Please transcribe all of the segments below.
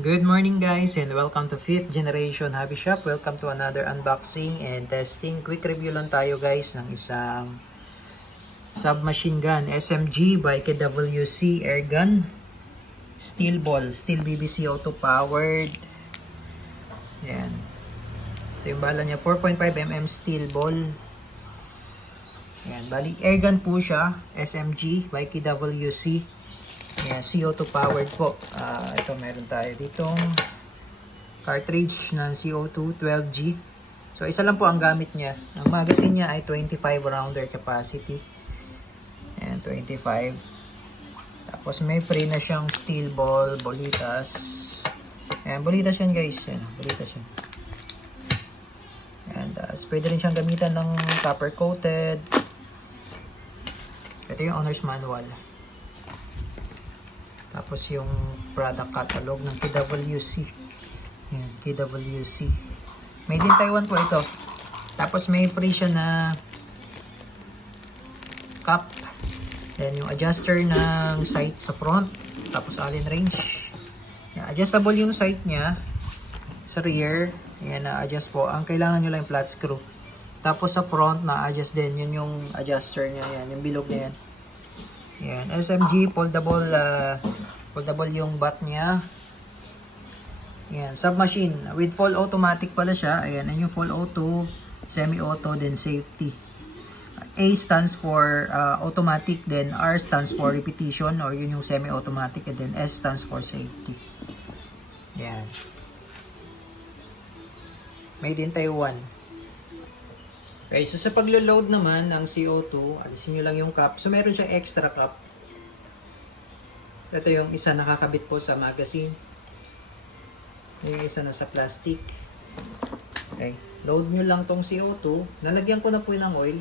Good morning guys and welcome to 5th Generation Hobby Shop. Welcome to another unboxing and testing. Quick review lang tayo guys ng isang submachine gun SMG by KWC Airgun. Steel ball, steel BBC auto powered. Yan. Ito yung bala niya, 4.5mm steel ball. Yan, bali airgun po siya, SMG by KWC. Yan, CO2 powered po. Ito meron tayo ditong cartridge ng CO2 12G. So isa lang po ang gamit niya. Ang magazine niya ay 25 rounder capacity. Ayan, 25. Tapos may free na siyang steel ball, bolitas. Ayan, bolitas yan guys. Ayan, bolitas yan. And pwede rin siyang gamitan ng copper coated. Ito yung owner's manual. Tapos yung product catalog ng KWC. Ayan, KWC. Made in Taiwan po ito. Tapos may free siya na cup. Then yung adjuster ng sight sa front. Tapos allen range. Ayan, adjustable yung sight niya sa rear. Ayan, na-adjust po. Ang kailangan nyo lang yung flat screw. Tapos sa front, na-adjust din. Yun yung adjuster niya. Ayan, yung bilog na yan. Ayan, SMG, foldable yung butt niya. Ayan, submachine. With full automatic pala siya. Ayan, and yung full auto, semi-auto, then safety. A stands for automatic, then R stands for repetition, or yun yung semi-automatic, and then S stands for safety. Ayan. Made in Taiwan. Okay, so sa paglo-load naman ng CO2, alisin nyo lang yung cup. So meron siyang extra cup. Ito yung isa nakakabit po sa magazine. Yung isa na sa plastic. Okay, load nyo lang tong CO2. Nalagyan ko na po ng oil.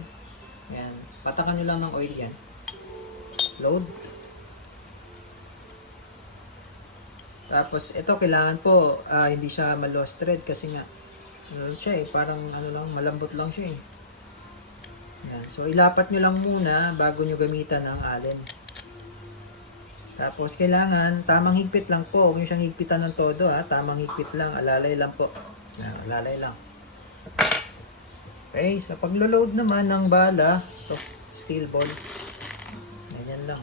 Yan, patakan nyo lang ng oil yan. Load. Tapos ito kailangan po hindi siya ma-lost thread kasi nga ano siya parang ano lang, malambot lang siya Yan. So ilapat nyo lang muna bago nyo gamitan ng allen. Tapos kailangan tamang higpit lang po. Huwag nyo siyang higpitan ng todo tamang higpit lang, alalay lang po. Yan, alalay lang. Okay, sa paglo-load naman ng bala, so steel ball. Ganyan lang.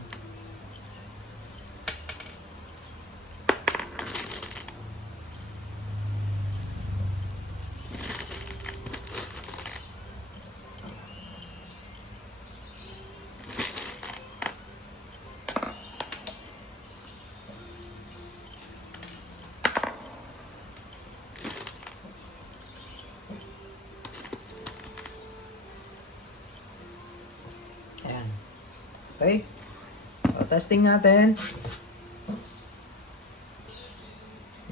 Ayan. Okay. So, testing natin.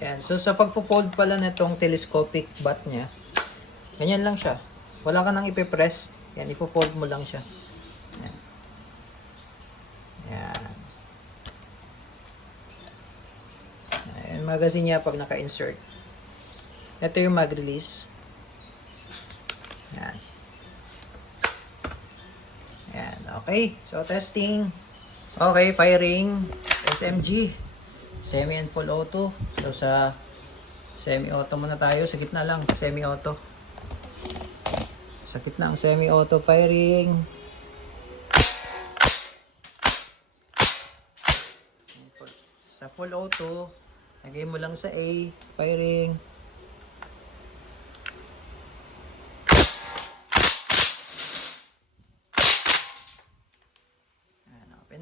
Ayan. So, sa pagpo-fold pala nitong telescopic butt niya, ganyan lang siya. Wala ka nang ipipress. Ayan, ipo-fold mo lang siya. Ayan. Ayan. Ayan, magazine niya pag naka-insert. Ito yung mag-release. Ayan. Ayan, okay. So, testing. Okay, firing. SMG. Semi and full auto. So, sa semi-auto muna tayo. Sa gitna lang. Semi-auto. Sa gitna ang semi-auto firing. Sa full auto, lagay mo lang sa A. Firing.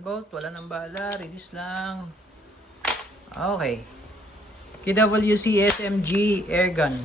Bolt, wala nang bala, release lang. Okay. KWC SMG Airgun.